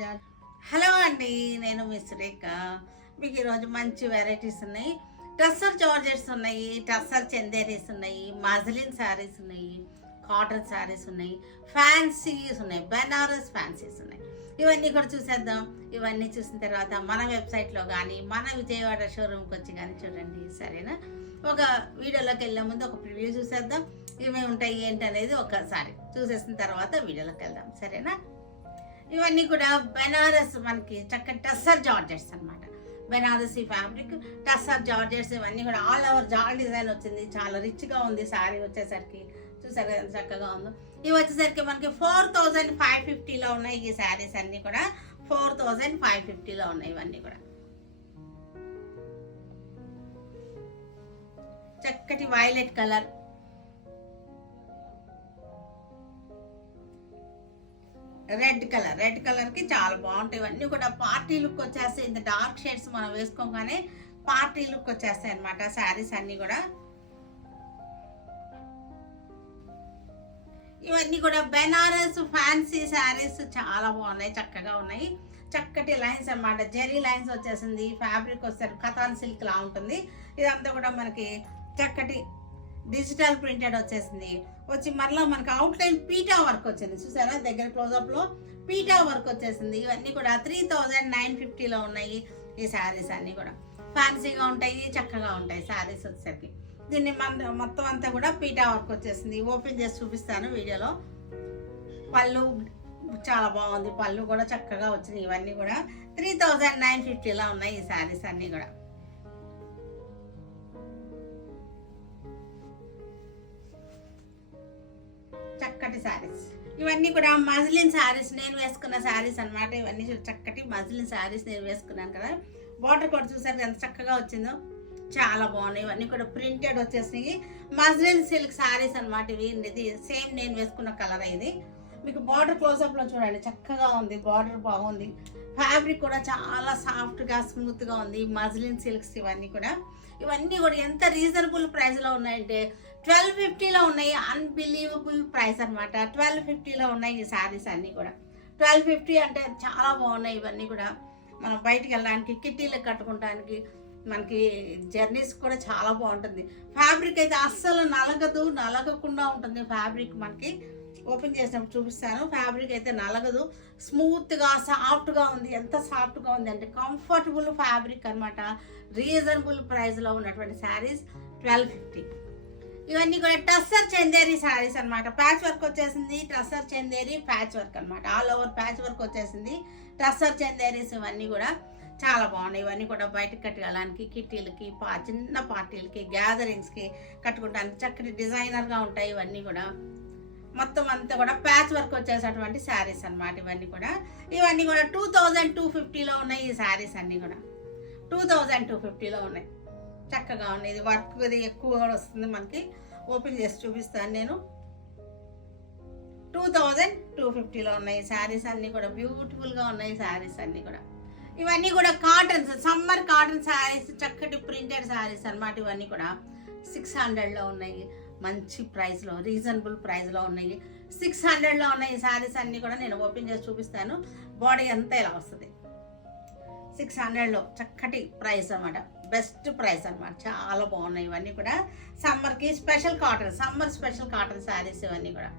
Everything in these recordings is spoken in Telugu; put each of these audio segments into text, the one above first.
జార్జ్. హలో అండి, నేను మిస్ రేఖ. మీకు ఈరోజు మంచి వెరైటీస్ ఉన్నాయి. టస్సర్ జార్జెట్స్ ఉన్నాయి, టస్సర్ చందేరీస్ ఉన్నాయి, మజ్లిన్ శారీస్ ఉన్నాయి, కాటన్ శారీస్ ఉన్నాయి, ఫ్యాన్సీస్ ఉన్నాయి, బెనారస్ ఫ్యాన్సీస్ ఉన్నాయి. ఇవన్నీ కూడా చూసేద్దాం. ఇవన్నీ చూసిన తర్వాత మన వెబ్సైట్లో కానీ మన విజయవాడ షోరూమ్కి వచ్చి కానీ చూడండి, సరేనా? ఒక వీడియోలోకి వెళ్ళే ముందు ఒక ప్రివ్యూ చూసేద్దాం. ఇవి ఉంటాయి ఏంటి అనేది ఒకసారి చూసేసిన తర్వాత వీడియోలోకి వెళ్దాం, సరేనా? ఇవన్నీ కూడా బెనారస్, మనకి చక్కటి టస్సర్ జార్జెట్స్ అనమాట. బెనారసీ ఫ్యాబ్రిక్, టస్సర్ జార్జెట్స్, ఇవన్నీ కూడా ఆల్ ఓవర్ జాల్ డిజైన్ వచ్చింది. చాలా రిచ్గా ఉంది శారీ వచ్చేసరికి. చూసారు ఎంత చక్కగా ఉందో. ఇవి వచ్చేసరికి మనకి 4550లో ఉన్నాయి. ఈ శారీస్ అన్నీ కూడా 4550లో ఉన్నాయి. ఇవన్నీ కూడా చక్కటి వైలెట్ కలర్, రెడ్ కలర్ కి చాలా బాగుంటాయి. ఇవన్నీ కూడా పార్టీ లుక్ వచ్చేస్తాయి. ఇంత డార్క్ షేడ్స్ మనం వేసుకోగానే పార్టీ లుక్ వచ్చేస్తాయి అనమాట శారీస్ అన్ని కూడా. ఇవన్నీ కూడా బెనారస్ ఫ్యాన్సీ శారీస్ చాలా బాగున్నాయి, చక్కగా ఉన్నాయి. చక్కటి లైన్స్ అన్నమాట, జెరీ లైన్స్ వచ్చేసింది. ఫ్యాబ్రిక్ వచ్చేసరికి కథాన్ సిల్క్ లా ఉంటుంది. ఇదంతా కూడా మనకి చక్కటి డిజిటల్ ప్రింటెడ్ వచ్చేసింది. వచ్చి మరలా మనకి అవుట్లైన్ పీటా వర్క్ వచ్చింది. చూసారా దగ్గర క్లోజప్ లో పీటా వర్క్ వచ్చేసింది. ఇవన్నీ కూడా 3950లో ఉన్నాయి. ఈ శారీస్ అన్ని కూడా ఫ్యాన్సీగా ఉంటాయి, చక్కగా ఉంటాయి శారీస్ వచ్చేసరికి. దీన్ని మొత్తం అంతా కూడా పీటా వర్క్ వచ్చేసింది. ఓపెన్ చేసి చూపిస్తాను వీడియోలో. పళ్ళు చాలా బాగుంది, పళ్ళు కూడా చక్కగా వచ్చినాయి. ఇవన్నీ కూడా 3950లో ఉన్నాయి ఈ శారీస్ అన్ని కూడా. చక్కటి శారీస్ ఇవన్నీ కూడా మజ్లిన్ శారీస్, నేను వేసుకున్న శారీస్ అనమాట. ఇవన్నీ చక్కటి మజ్లిన్ శారీస్ నేను వేసుకున్నాను కదా. బార్డర్ కూడా చూసారు ఎంత చక్కగా వచ్చిందో, చాలా బాగున్నాయి. ఇవన్నీ కూడా ప్రింటెడ్ వచ్చేసినాయి. మజ్లిన్ సిల్క్ శారీస్ అనమాట ఇవి. ఇది సేమ్ నేను వేసుకున్న కలర్. ఇది మీకు బార్డర్ క్లోజప్ లో చూడండి, చక్కగా ఉంది. బార్డర్ బాగుంది. ఫ్యాబ్రిక్ కూడా చాలా సాఫ్ట్ గా స్మూత్ గా ఉంది. మజ్లిన్ సిల్క్స్ ఇవన్నీ కూడా ఎంత రీజనబుల్ ప్రైస్ లో ఉన్నాయంటే 1250లో ఉన్నాయి. అన్బిలీవబుల్ ప్రైస్ అనమాట. 1250లో ఉన్నాయి ఈ శారీస్ అన్ని కూడా. 1250 అంటే చాలా బాగున్నాయి. ఇవన్నీ కూడా మనం బయటికి వెళ్ళడానికి, కిట్టీలకు కట్టుకోవడానికి, మనకి జర్నీస్ కూడా చాలా బాగుంటుంది. ఫ్యాబ్రిక్ అయితే అస్సలు నలగకుండా ఉంటుంది. ఫ్యాబ్రిక్ మనకి ఓపెన్ చేసినప్పుడు చూపిస్తాను. ఫ్యాబ్రిక్ అయితే నలగదు, స్మూత్గా సాఫ్ట్గా ఉంది. ఎంత సాఫ్ట్గా ఉంది అంటే కంఫర్టబుల్ ఫ్యాబ్రిక్ అనమాట. రీజనబుల్ ప్రైస్లో ఉన్నటువంటి శారీస్ 1250. ఇవన్నీ కూడా టస్సర్ చందేరి శారీస్ అనమాట. ప్యాచ్ వర్క్ వచ్చేసింది. టస్సర్ చందేరి ప్యాచ్ వర్క్ అనమాట. ఆల్ ఓవర్ ప్యాచ్ వర్క్ వచ్చేసింది. టస్సర్ చందేరీస్ ఇవన్నీ కూడా చాలా బాగున్నాయి. ఇవన్నీ కూడా బయటకు కట్టుకోవడానికి, కిట్టీలకి, చిన్న పార్టీలకి, గ్యాదరింగ్స్కి కట్టుకోవడానికి చక్కటి డిజైనర్గా ఉంటాయి. ఇవన్నీ కూడా మొత్తం అంతా కూడా ప్యాచ్ వర్క్ వచ్చేసేటువంటి శారీస్ అనమాట. ఇవన్నీ కూడా 2250లో ఉన్నాయి. ఈ శారీస్ అన్నీ కూడా 2250లో ఉన్నాయి. చక్కగా ఉన్నాయి. ఇది వర్క్ ఇది ఎక్కువ వస్తుంది మనకి. ఓపెన్ చేసి చూపిస్తాను నేను. 2250లో ఉన్నాయి శారీస్ అన్నీ కూడా. బ్యూటిఫుల్గా ఉన్నాయి శారీస్ అన్నీ కూడా. ఇవన్నీ కూడా కాటన్స్, సమ్మర్ కాటన్ శారీస్, చక్కటి ప్రింటెడ్ శారీస్ అనమాట. ఇవన్నీ కూడా 600లో ఉన్నాయి. మంచి ప్రైస్లో, రీజనబుల్ ప్రైస్లో ఉన్నాయి. 600లో ఉన్నాయి ఈ శారీస్ అన్నీ కూడా. నేను ఓపెన్ చేసి చూపిస్తాను. బాడీ అంతా ఇలా వస్తుంది. 600లో చక్కటి ప్రైస్ అనమాట. బెస్ట్ ప్రైస్ అనమాట. చాలా బాగున్నాయి. ఇవన్నీ కూడా సమ్మర్కి special cotton, summer special cotton saris. ఇవన్నీ కూడా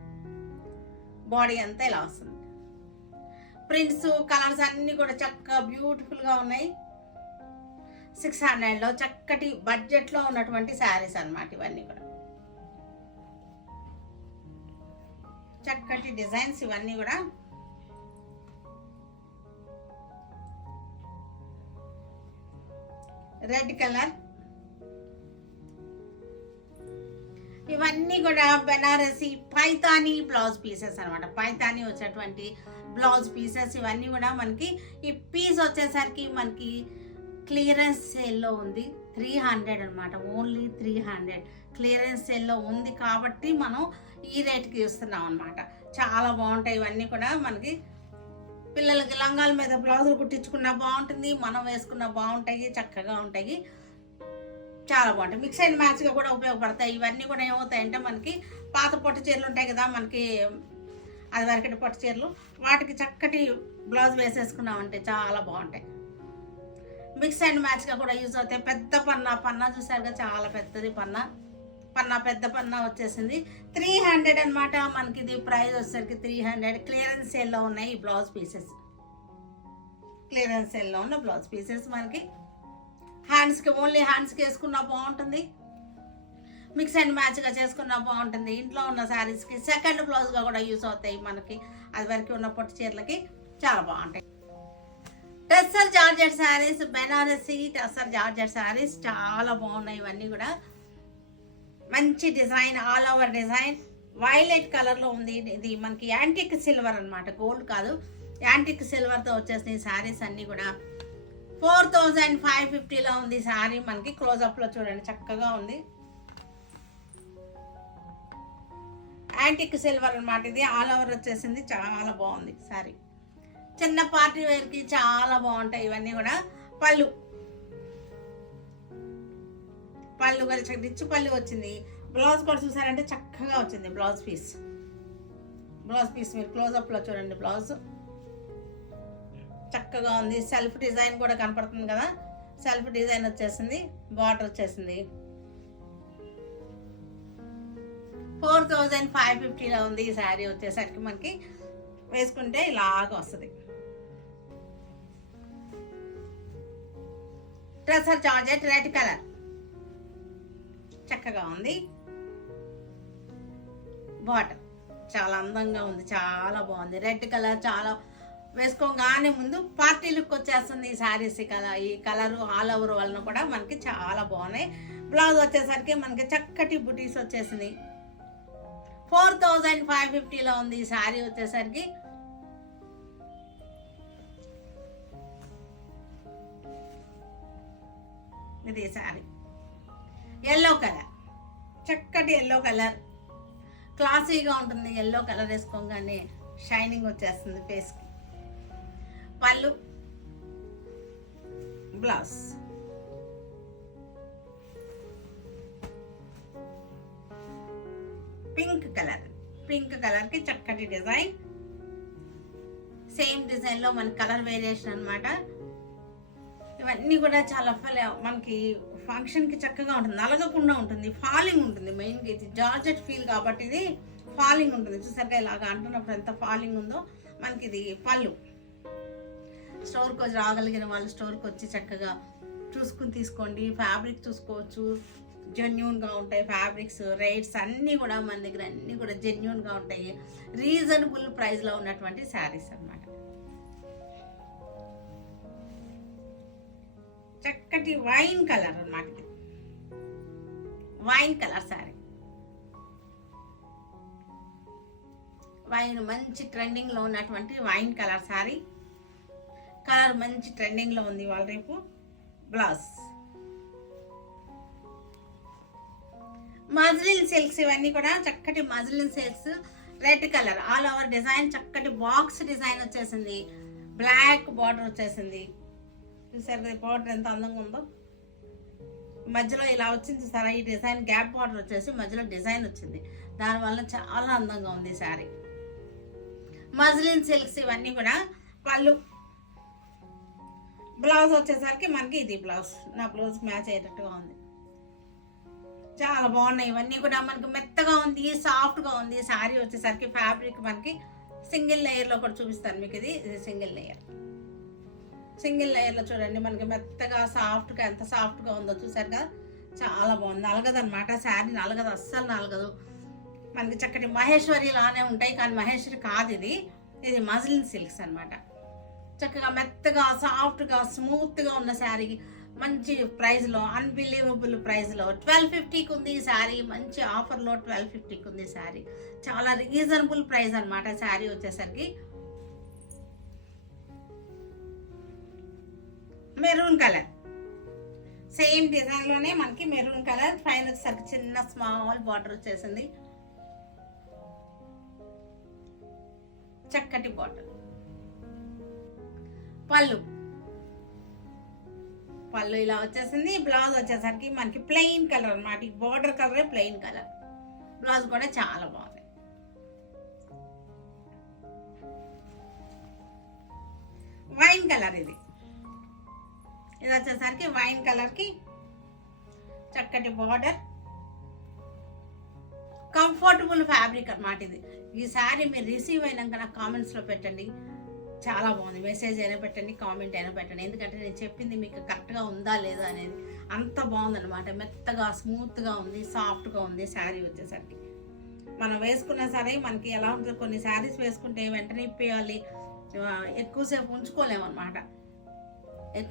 బాడీ అంతా ఇలా వస్తుంది. ప్రింట్స్, కలర్స్ అన్నీ కూడా చక్కగా బ్యూటిఫుల్గా ఉన్నాయి. 600లో చక్కటి బడ్జెట్లో ఉన్నటువంటి శారీస్ అనమాట. ఇవన్నీ కూడా చక్కటి డిజైన్స్. ఇవన్నీ కూడా రెడ్ కలర్. ఇవన్నీ కూడా బెనారసి పైతానీ బ్లౌజ్ పీసెస్ అనమాట. పైతానీ వచ్చేటువంటి బ్లౌజ్ పీసెస్. ఇవన్నీ కూడా మనకి ఈ పీస్ వచ్చేసరికి మనకి క్లియరెన్స్ సేల్లో ఉంది. 300 అనమాట. ఓన్లీ 300 క్లియరెన్స్ సేల్లో ఉంది కాబట్టి మనం ఈ రేట్కి ఇస్తున్నాం అనమాట. చాలా బాగుంటాయి. ఇవన్నీ కూడా మనకి పిల్లలకి లంగాల మీద బ్లౌజులు కుట్టించుకున్నా బాగుంటుంది, మనం వేసుకున్నా బాగుంటాయి, చక్కగా ఉంటాయి, చాలా బాగుంటాయి. మిక్స్ అండ్ మ్యాచ్గా కూడా ఉపయోగపడతాయి. ఇవన్నీ కూడా ఏమవుతాయంటే మనకి పాత పొట్టు చీరలు ఉంటాయి కదా, మనకి అది వరకటి పట్టు చీరలు, వాటికి చక్కటి బ్లౌజ్ వేసేసుకున్నామంటే చాలా బాగుంటాయి. మిక్స్ అండ్ మ్యాచ్గా కూడా యూజ్ అవుతాయి. పెద్ద పన్నా చూసారుగా, చాలా పెద్దది పెద్ద పన్నా వచ్చేసింది. 300 అనమాట. మనకి ఇది ప్రైస్ వచ్చేసరికి 300. క్లియరెన్స్ సేల్లో ఉన్నాయి ఈ బ్లౌజ్ పీసెస్. క్లియరెన్స్ సేల్లో ఉన్న బ్లౌజ్ పీసెస్ మనకి ఓన్లీ హ్యాండ్స్కి వేసుకున్నా బాగుంటుంది, మిక్స్ అండ్ మ్యాచ్గా చేసుకున్నా బాగుంటుంది. ఇంట్లో ఉన్న శారీస్కి సెకండ్ బ్లౌజ్గా కూడా యూజ్ అవుతాయి మనకి. అది వరకు ఉన్న పొట్టు చీరలకి చాలా బాగుంటాయి. టస్సర్ జార్జెట్ శారీస్, బెనారసీ టస్సర్ జార్జెట్ శారీస్ చాలా బాగున్నాయి. ఇవన్నీ కూడా మంచి design, all over design violet కలర్లో ఉంది. ఇది మనకి యాంటిక్ సిల్వర్ అనమాట, గోల్డ్ కాదు, యాంటిక్ సిల్వర్తో వచ్చేసిన శారీస్ అన్నీ కూడా 4550లో ఉంది శారీ. మనకి క్లోజప్లో చూడండి చక్కగా ఉంది. యాంటిక్ సిల్వర్ అనమాట. ఇది ఆల్ ఓవర్ వచ్చేసింది, చాలా బాగుంది శారీ. చిన్న పార్టీ వేర్కి చాలా బాగుంటాయి ఇవన్నీ కూడా. పళ్ళు రిచ్ పళ్ళు వచ్చింది. బ్లౌజ్ కూడా చూసారంటే చక్కగా వచ్చింది. బ్లౌజ్ పీస్ మీరు క్లోజప్లో చూడండి. బ్లౌజ్ చక్కగా ఉంది. సెల్ఫ్ డిజైన్ కూడా కనపడుతుంది కదా, సెల్ఫ్ డిజైన్ వచ్చేసింది. బార్డర్ వచ్చేసింది. 4550లో ఉంది ఈ శారీ. వచ్చేసరికి మనకి వేసుకుంటే ఇలాగ వస్తుంది. టస్సర్ జార్జెట్ రెడ్ కలర్ చక్కగా ఉంది. బాటమ్ చాలా అందంగా ఉంది, చాలా బాగుంది. రెడ్ కలర్ చాలా వేసుకోగానే ముందు పార్టీ లుక్ వచ్చేస్తుంది ఈ శారీస్. ఈ కలర్ ఆల్ ఓవర్ వలన కూడా మనకి చాలా బాగున్నాయి. బ్లౌజ్ వచ్చేసరికి మనకి చక్కటి బుటీస్ వచ్చేసింది. 4550లో ఉంది ఈ శారీ. వచ్చేసరికి ఇది శారీ ఎల్లో కలర్, చక్కటి ఎల్లో కలర్, క్లాసీగా ఉంటుంది. ఎల్లో కలర్ వేసుకోగానే షైనింగ్ వచ్చేస్తుంది ఫేస్కి. పళ్ళు, బ్లౌజ్ పింక్ కలర్కి చక్కటి డిజైన్. సేమ్ డిజైన్లో మన కలర్ వేరియేషన్ అనమాట. ఇవన్నీ కూడా చాలా మనకి ఫంక్షన్కి చక్కగా ఉంటుంది, నలగకుండా ఉంటుంది, ఫాలింగ్ ఉంటుంది. మెయిన్గా ఇది జార్జెట్ ఫీల్ కాబట్టి ఇది ఫాలింగ్ ఉంటుంది. చూసాక ఇలాగా అంటున్నప్పుడు ఎంత ఫాలింగ్ ఉందో. మనకి ఇది పళ్ళు. స్టోర్కి వచ్చి రాగలిగిన వాళ్ళు స్టోర్కి వచ్చి చక్కగా చూసుకుని తీసుకోండి. ఫ్యాబ్రిక్ చూసుకోవచ్చు, జెన్యూన్గా ఉంటాయి ఫ్యాబ్రిక్స్. రేట్స్ అన్నీ కూడా మన దగ్గర అన్నీ కూడా జెన్యూన్గా ఉంటాయి. రీజనబుల్ ప్రైస్లో ఉన్నటువంటి శారీస్ అన్నమాట. చక్కటి వైన్ కలర్ అన్నమాట. ఇది వైన్ కలర్ శారీ. మంచి ట్రెండింగ్లో ఉన్నటువంటి వైన్ కలర్ శారీ. కలర్ మంచి ట్రెండింగ్లో ఉంది వాళ్ళ రేపు. బ్లౌజ్ మజ్లిన్ సిల్క్స్, ఇవన్నీ కూడా చక్కటి muslin silks. Red colour all over design, చక్కటి బాక్స్ డిజైన్ వచ్చేసింది. బ్లాక్ బార్డర్ వచ్చేసింది. చూసారు కదా బార్డర్ ఎంత అందంగా ఉందో. మధ్యలో ఇలా వచ్చింది చూసారా, ఈ డిజైన్ గ్యాప్ బార్డర్ వచ్చేసి మధ్యలో డిజైన్ వచ్చింది. దానివల్ల చాలా అందంగా ఉంది శారీ. మజ్లిన్ సిల్క్స్ ఇవన్నీ కూడా. పళ్ళు, బ్లౌజ్ వచ్చేసరికి మనకి ఇది బ్లౌజ్. నా బ్లౌజ్ మ్యాచ్ అయ్యేటట్టుగా ఉంది. చాలా బాగున్నాయి ఇవన్నీ కూడా. మనకి మెత్తగా ఉంది, సాఫ్ట్గా ఉంది. శారీ వచ్చేసరికి ఫ్యాబ్రిక్ మనకి సింగిల్ లేయర్లో కూడా చూపిస్తాను మీకు. ఇది సింగిల్ లేయర్లో చూడండి. మనకి మెత్తగా సాఫ్ట్గా ఎంత సాఫ్ట్గా ఉందో చూసారు కదా, చాలా బాగుంది. నలగదు అనమాట శారీ, నలగదు, అస్సలు నలగదు. మనకి చక్కటి మహేశ్వరి లానే ఉంటాయి కానీ మహేశ్వరి కాదు ఇది. ఇది మజ్లిన్ సిల్క్స్ అనమాట. చక్కగా మెత్తగా సాఫ్ట్గా స్మూత్గా ఉన్న శారీ మంచి ప్రైస్లో, అన్బిలీవబుల్ ప్రైస్లో 1250కి ఉంది ఈ శారీ. మంచి ఆఫర్లో 1250కి ఉంది శారీ. చాలా రీజనబుల్ ప్రైస్ అనమాట శారీ వచ్చేసరికి. మెరూన్ కలర్, సేమ్ డిజైన్లోనే మనకి మెరూన్ కలర్. పైన వచ్చేసరికి చిన్న స్మాల్ బార్డర్ వచ్చేసింది. చక్కటి బార్డర్. పళ్ళు ఇలా వచ్చేసింది. బ్లౌజ్ వచ్చేసరికి మనకి ప్లెయిన్ కలర్ అనమాట. ఈ బార్డర్ కలరే ప్లెయిన్ కలర్. బ్లౌజ్ కూడా చాలా బాగుంది. వైన్ కలర్ ఇది వచ్చేసరికి వైన్ కలర్కి చక్కటి బార్డర్, కంఫర్టబుల్ ఫ్యాబ్రిక్ అన్నమాట ఇది. ఈ శారీ మీరు రిసీవ్ అయినాక నాకు కామెంట్స్లో పెట్టండి, చాలా బాగుంది. మెసేజ్ అయినా పెట్టండి, కామెంట్ అయినా పెట్టండి, ఎందుకంటే నేను చెప్పింది మీకు కరెక్ట్గా ఉందా లేదా అనేది. అంత బాగుందన్నమాట, మెత్తగా స్మూత్గా ఉంది, సాఫ్ట్గా ఉంది శారీ వచ్చేసరికి. మనం వేసుకున్న సరే మనకి ఎలా ఉంటుంది, కొన్ని శారీస్ వేసుకుంటే వెంటనే ఇప్పేయాలి, ఎక్కువసేపు ఉంచుకోలేమన్నమాట.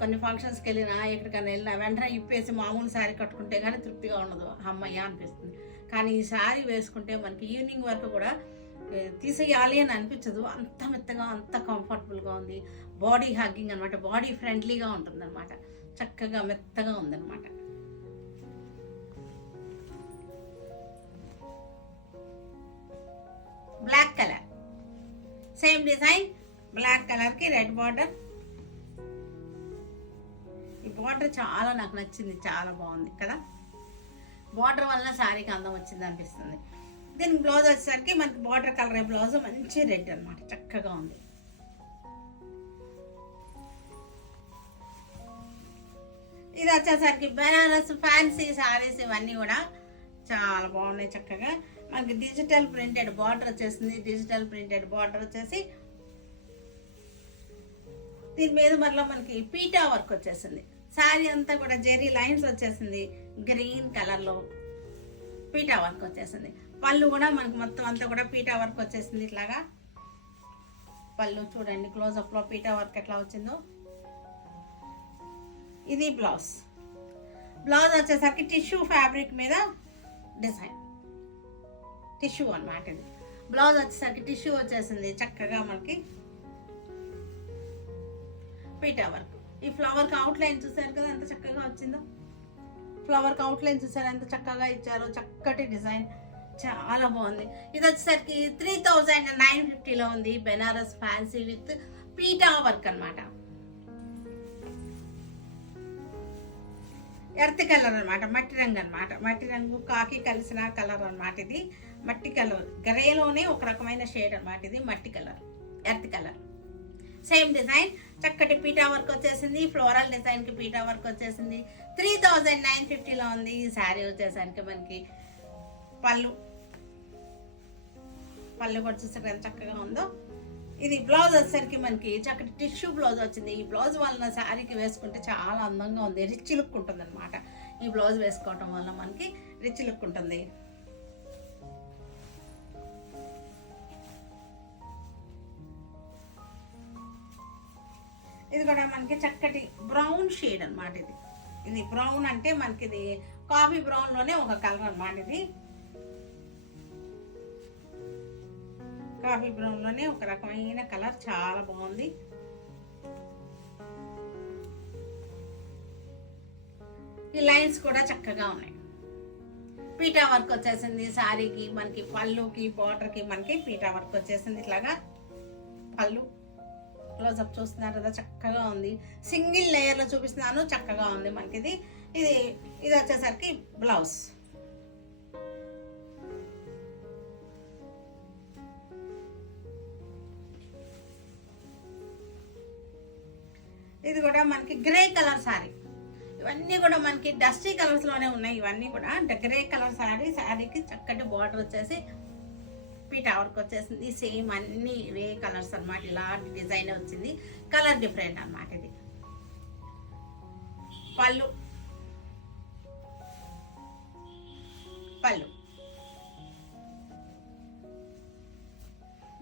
కొన్ని ఫంక్షన్స్కి వెళ్ళినా ఎక్కడికైనా వెళ్ళినా వెంటనే ఇప్పేసి మామూలు శారీ కట్టుకుంటే కానీ తృప్తిగా ఉండదు, అమ్మయ్య అనిపిస్తుంది. కానీ ఈ శారీ వేసుకుంటే మనకి ఈవినింగ్ వరకు కూడా తీసేయాలి అని అనిపించదు, అంత మెత్తగా అంత కంఫర్టబుల్గా ఉంది. బాడీ హగ్గింగ్ అనమాట, బాడీ ఫ్రెండ్లీగా ఉంటుంది అనమాట, చక్కగా మెత్తగా ఉందన్నమాట. Black colour, same design, black కలర్కి రెడ్ బార్డర్. ఈ బార్డర్ చాలా నాకు నచ్చింది, చాలా బాగుంది కదా. బార్డర్ వల్ల శారీకి అందం వచ్చింది అనిపిస్తుంది. దీనికి బ్లౌజ్ వచ్చేసరికి మనకి బార్డర్ కలర్ బ్లౌజ్ మంచి రెడ్ అనమాట, చక్కగా ఉంది. ఇది వచ్చేసరికి బెనారస్ ఫ్యాన్సీ శారీస్, ఇవన్నీ కూడా చాలా బాగున్నాయి. చక్కగా మనకి డిజిటల్ ప్రింటెడ్ బార్డర్ వచ్చేసింది. డిజిటల్ ప్రింటెడ్ బార్డర్ వచ్చేసి దీని మీద మరలా మనకి పీటా వర్క్ వచ్చేసింది. శారీ అంతా కూడా జెరీ లైన్స్ వచ్చేసింది, గ్రీన్ కలర్లో పీటా వర్క్ వచ్చేసింది. పళ్ళు కూడా మనకి మొత్తం అంతా కూడా పీటా వర్క్ వచ్చేసింది. ఇట్లాగా పళ్ళు చూడండి క్లోజప్లో పీటా వర్క్ ఎట్లా వచ్చిందో. ఇది బ్లౌజ్. బ్లౌజ్ వచ్చేసరికి టిష్యూ ఫ్యాబ్రిక్ మీద డిజైన్, టిష్యూ అన్నమాట ఇది. బ్లౌజ్ వచ్చేసరికి టిష్యూ వచ్చేసింది, చక్కగా మనకి పీటా వర్క్. ఈ ఫ్లవర్కి అవుట్లైన్ చూసారు కదా ఎంత చక్కగా వచ్చిందో. ఫ్లవర్కి అవుట్లైన్ చూసారు ఎంత చక్కగా ఇచ్చారో, చక్కటి డిజైన్, చాలా బాగుంది. ఇది వచ్చేసరికి 3950లో ఉంది. బెనారస్ ఫ్యాన్సీ విత్ పీటా వర్క్ అనమాట. ఎర్త్ కలర్ అనమాట, మట్టి రంగు అనమాట. మట్టి రంగు కాకి కలిసిన కలర్ అనమాట. ఇది మట్టి కలర్, గ్రేలోనే ఒక రకమైన షేడ్ అనమాట. ఇది మట్టి colour, earth colour. Same design, చక్కటి పీటా వర్క్ వచ్చేసింది. ఫ్లోరల్ డిజైన్కి పీటా వర్క్ వచ్చేసింది. 3950లో ఉంది. ఈ శారీ వచ్చేసరికి మనకి పళ్ళు కూడా చూసారు ఎంత చక్కగా ఉందో. ఇది బ్లౌజ్ వచ్చేసరికి మనకి చక్కటి టిష్యూ బ్లౌజ్ వచ్చింది. ఈ బ్లౌజ్ వలన శారీకి వేసుకుంటే చాలా అందంగా ఉంది, రిచ్ లుక్ ఉంటుంది అనమాట. ఈ బ్లౌజ్ వేసుకోవటం వల్ల మనకి రిచ్ లుక్ ఉంటుంది. ఇది కూడా మనకి చక్కటి బ్రౌన్ షేడ్ అనమాట. ఇది బ్రౌన్ అంటే మనకి ఇది కాఫీ బ్రౌన్లోనే ఒక కలర్ అనమాట. ఇది కాఫీ బ్రౌన్లోనే ఒక రకమైన కలర్, చాలా బాగుంది. ఈ లైన్స్ కూడా చక్కగా ఉన్నాయి. పీటా వర్క్ వచ్చేసింది శారీకి, మనకి పళ్ళుకి బార్డర్కి మనకి పీటా వర్క్ వచ్చేసింది. ఇట్లాగా పళ్ళు క్లోజప్ చూస్తున్నారు కదా, చక్కగా ఉంది. సింగిల్ లేయర్లో చూపిస్తున్నాను, చక్కగా ఉంది మనకి. ఇది వచ్చేసరికి బ్లౌజ్. ఇది కూడా మనకి గ్రే కలర్ శారీ. ఇవన్నీ కూడా మనకి డస్టీ కలర్స్లోనే ఉన్నాయి. ఇవన్నీ కూడా గ్రే కలర్ శారీ. శారీకి చక్కటి బార్డర్ వచ్చేసి పీటా వర్క్ వచ్చేసింది. సేమ్ అన్ని ఇవే కలర్స్ అనమాట. ఇలాంటి డిజైన్ వచ్చింది, కలర్ డిఫరెంట్ అనమాట. ఇది పళ్ళు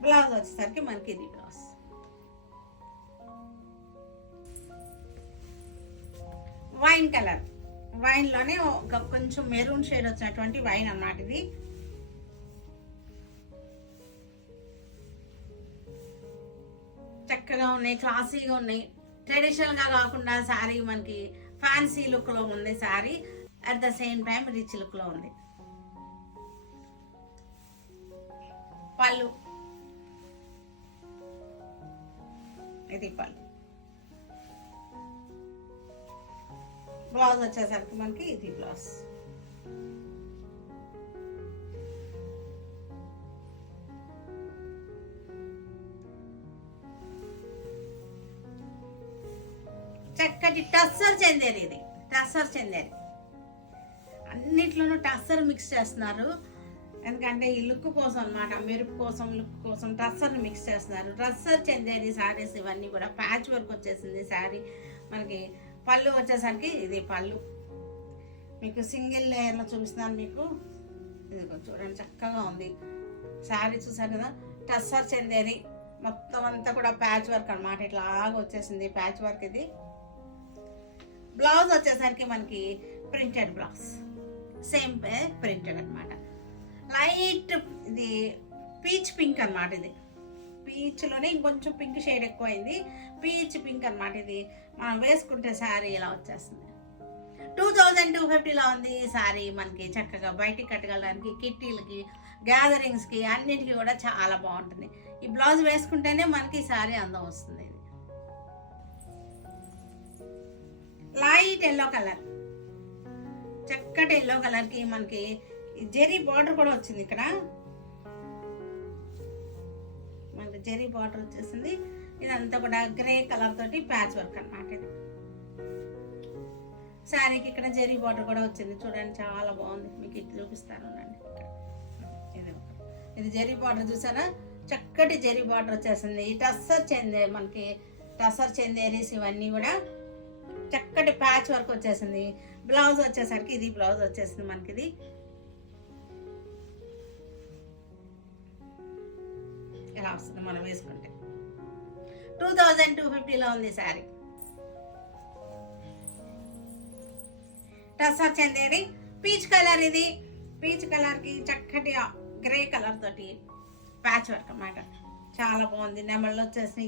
బ్లౌజ్ వచ్చేసరికి మనకి ఇది బ్లౌజ్. వైన్ కలర్, వైన్లోనే కొంచెం మెరూన్ షేడ్ వచ్చినటువంటి వైన్ అన్నమాట. ఇది చక్కగా ఉన్నాయి, క్లాసీగా ఉన్నాయి. ట్రెడిషనల్గా కాకుండా శారీ మనకి ఫ్యాన్సీ లుక్లో ఉంది. Sari at the same time rich లుక్లో ఉంది. పళ్ళు, ఇది పళ్ళు. బ్లౌజ్ వచ్చేసరికి మనకి ఇది బ్లౌజ్. చక్కటి టస్సర్ చందేరి, ఇది టస్సర్ చందేరి. అన్నిట్లోనూ టస్సర్ మిక్స్ చేస్తున్నారు, ఎందుకంటే ఈ లుక్ కోసం అనమాట, మెరుపు కోసం, లుక్ కోసం టస్సర్ని మిక్స్ చేస్తున్నారు. టస్సర్ చందేరి శారీస్ ఇవన్నీ కూడా ప్యాచ్ వర్క్ వచ్చేసింది శారీ మనకి. పళ్ళు వచ్చేసరికి ఇది పళ్ళు, మీకు సింగిల్ లేయర్లో చూపిస్తున్నాను మీకు. ఇది చూడండి చక్కగా ఉంది శారీ, చూసారు కదా. టస్సర్ చందేరి మొత్తం అంతా కూడా ప్యాచ్ వర్క్ అనమాట, ఇట్లాగా వచ్చేసింది ప్యాచ్ వర్క్. ఇది బ్లౌజ్ వచ్చేసరికి మనకి ప్రింటెడ్ బ్లౌజ్, సేమ్ ప్రింటెడ్ అనమాట. లైట్ ఇది పీచ్ పింక్ అనమాట. ఇది పీచ్లోనే ఇంకొంచెం పింక్ షేడ్ ఎక్కువైంది, పీచ్ పింక్ అనమాట. ఇది మనం వేసుకుంటే శారీ ఇలా వచ్చేస్తుంది. 2250లో ఉంది ఈ శారీ. మనకి చక్కగా బయటికి కట్టగలడానికి, కిట్టీలకి, గ్యాదరింగ్స్కి అన్నిటికీ కూడా చాలా బాగుంటుంది. ఈ బ్లౌజ్ వేసుకుంటేనే మనకి శారీ అందం వస్తుంది. ఇది లైట్ ఎల్లో కలర్, చక్కటి ఎల్లో కలర్కి మనకి జెరీ బార్డర్ కూడా వచ్చింది. ఇక్కడ మనకి జెరీ బార్డర్ వచ్చేసింది. ఇదంతా కూడా గ్రే కలర్ తోటి ప్యాచ్ వర్క్ అనమాట. ఇది శారీకి ఇక్కడ జెరీ బార్డర్ కూడా వచ్చింది, చూడండి చాలా బాగుంది. మీకు ఇది చూపిస్తాను. ఇది జెరీ బార్డర్ చూసారా, చక్కటి జెరీ బార్డర్ వచ్చేసింది. ఈ టస్సర్ చందేరి మనకి, టస్సర్ చందేరీస్ ఇవన్నీ కూడా చక్కటి ప్యాచ్ వర్క్ వచ్చేసింది. బ్లౌజ్ వచ్చేసరికి ఇది బ్లౌజ్ వచ్చేసింది మనకి. ఇది ఎలా వస్తుంది మనం వేసుకుంటే. 2250లో ఉంది శారీ. Tussar Chanderi peach colour. ఇది పీచ్ కలర్కి చక్కటి గ్రే కలర్ తోటి ప్యాచ్ వర్క్ అన్నమాట, చాలా బాగుంది. నెమళ్ళు వచ్చేసి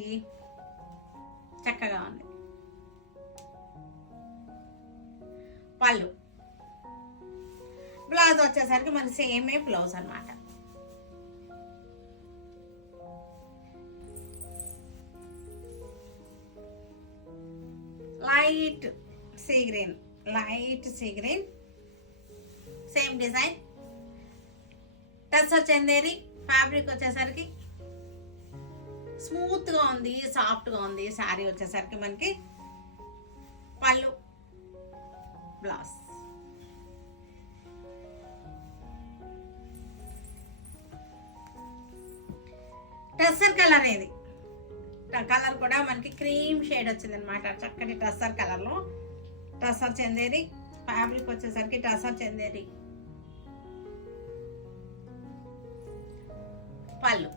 చక్కగా ఉంది. పళ్ళు, బ్లౌజ్ వచ్చేసరికి మనకి సేమే బ్లౌజ్ అనమాట. Light sea green, light sea green, same design. Tussar Chanderi fabric వచ్చేసరికి స్మూత్గా ఉంది, సాఫ్ట్గా ఉంది. శారీ వచ్చేసరికి మనకి పళ్ళు, బ్లౌజ్. టస్సర్ కలర్, ఇది కలర్ కూడా మనకి క్రీమ్ షేడ్ వచ్చింది అనమాట, చక్కటి టస్సర్ కలర్లో. టస్సర్ చందేరి ఫ్యాబ్రిక్ వచ్చేసరికి టస్సర్ చందేరి, పళ్ళు.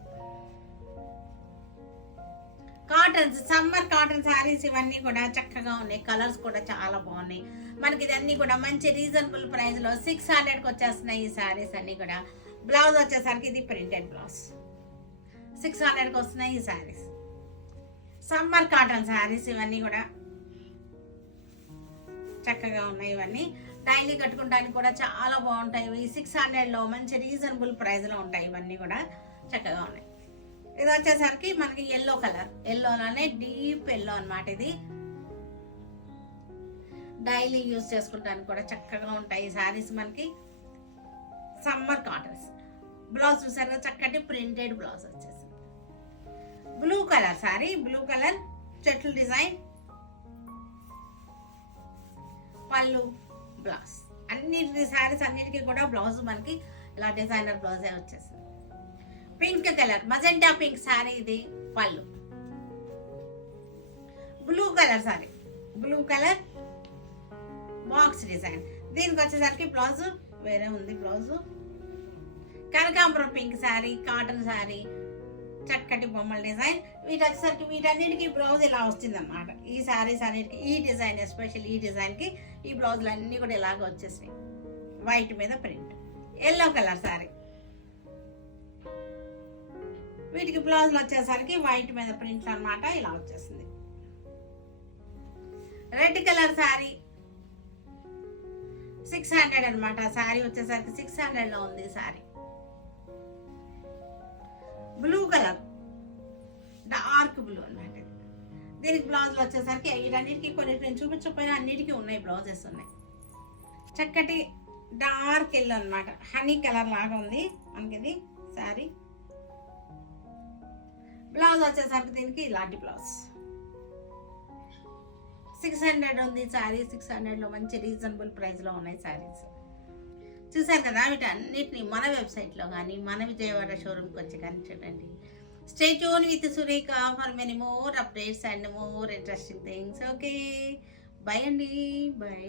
కాటన్స్, సమ్మర్ కాటన్ శారీస్ ఇవన్నీ కూడా చక్కగా ఉన్నాయి, కలర్స్ కూడా చాలా బాగున్నాయి మనకి. ఇదన్నీ కూడా మంచి రీజనబుల్ ప్రైస్లో 600కి వచ్చేస్తున్నాయి ఈ శారీస్ అన్నీ కూడా. బ్లౌజ్ వచ్చేసరికి ఇది ప్రింటెడ్ బ్లౌజ్, 600కి వస్తున్నాయి ఈ శారీస్. సమ్మర్ కాటన్ శారీస్ ఇవన్నీ కూడా చక్కగా ఉన్నాయి. ఇవన్నీ డైలీ కట్టుకోవడానికి కూడా చాలా బాగుంటాయి. ఇవి 600లో మంచి రీజనబుల్ ప్రైస్లో ఉంటాయి. ఇవన్నీ కూడా చక్కగా ఉన్నాయి. ఇది వచ్చేసరికి మనకి ఎల్లో కలర్, ఎల్లోలోనే డీప్ ఎల్లో అనమాట. ఇది డైలీ యూజ్ చేసుకుంటానికి కూడా చక్కగా ఉంటాయి ఈ శారీస్ మనకి. Summer cottons. బ్లౌజ్ చూసారు, చక్కటి ప్రింటెడ్ బ్లౌజ్ వచ్చేసి. Blue colour sari, blue colour చెట్లు డిజైన్, పళ్ళు, బ్లౌజ్. అన్నిటి శారీస్ అన్నిటికీ కూడా బ్లౌజ్ మనకి ఇలా డిజైనర్ బ్లౌజే వచ్చేసింది. Pink colour, magenta pink sari, ఇది పళ్ళు. Blue colour sari, blue colour box design. దీనికి వచ్చేసరికి బ్లౌజ్ వేరే ఉంది. బ్లౌజ్ కనకాంబరం పింక్ శారీ, కాటన్ శారీ, చక్కటి బొమ్మల డిజైన్. వీటి వచ్చేసరికి వీటన్నిటికీ బ్లౌజ్ ఇలా వస్తుంది అనమాట. ఈ శారీస్ అన్నిటికీ ఈ డిజైన్, ఎస్పెషల్ ఈ డిజైన్కి ఈ బ్లౌజులు అన్నీ కూడా ఇలాగ వచ్చేసినాయి, వైట్ మీద ప్రింట్. ఎల్లో కలర్ శారీ, వీటికి బ్లౌజులు వచ్చేసరికి వైట్ మీద ప్రింట్ అనమాట, ఇలా వచ్చేసింది. రెడ్ కలర్ శారీ 600 అనమాట. శారీ వచ్చేసరికి 600లో ఉంది sari. Blue colour, dark blue అన్నమాట. దీనికి బ్లౌజులు వచ్చేసరికి వీటన్నిటికీ కొన్ని నేను చూపించకపోయినా అన్నిటికీ ఉన్నాయి, బ్లౌజెస్ ఉన్నాయి. చక్కటి డార్క్ ఎల్లో అనమాట, హనీ కలర్ లాగా ఉంది మనకి ఇది శారీ. బ్లౌజ్ వచ్చేసరికి దీనికి ఇలాంటి బ్లౌజ్ 600 ఉంది శారీ. 600లో మంచి రీజనబుల్ ప్రైస్లో ఉన్నాయి శారీస్. చూసారు కదా, వీటన్నిటిని మన వెబ్సైట్లో కానీ మన విజయవాడ షోరూమ్కి వచ్చి కానీ చూడండి. Stay tune with Surekha for many more updates and more interesting things. Okay, by అండి, బై.